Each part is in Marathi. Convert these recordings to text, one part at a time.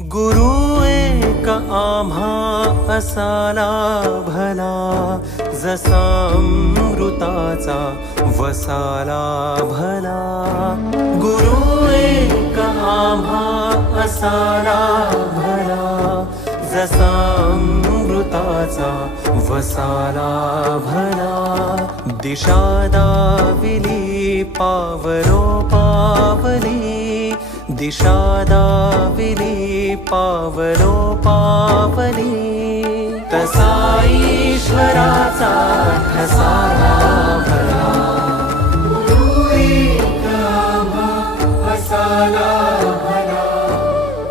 गुरु एक आम्हा असाला भला, जसा अमृताचा वसाला भला. गुरु एक आम्हा असाला भला, जसा अमृताचा वसाला भला. दिशा दाविली पावलो पावली, दिशा दाविली पावलो पावली. तसा ईश्वराचा ठसाला भला. गुरु एक आम्हा असाला भला,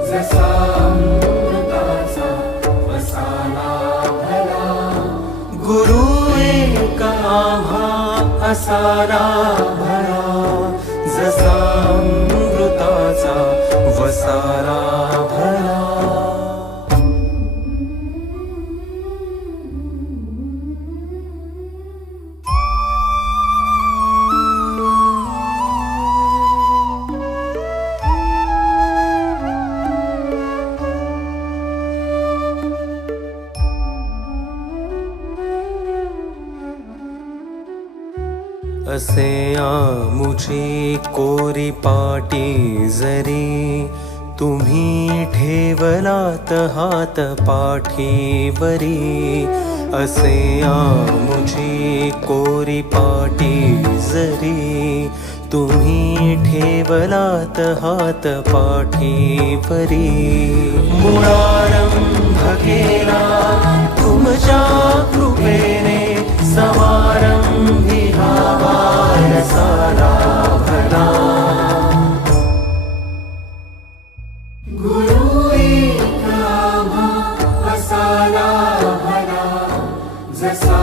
जसा अमृताचा वसाला भला. गुरु एक आम्हा असाला भला, जसा अमृताचा वसाला भला. असे आमुची कोरी पाटी जरी, तुम्ही ठेवलात हात पाठीवरी. असे आमुची कोरी पाटी जरी, तुम्ही ठेवलात हात पाठीवरी. मुळारंभ केला तुमच्या कृपेने, समारंभी हा वारसाला भला. गुरु एक आम्हा असाला भला, जसा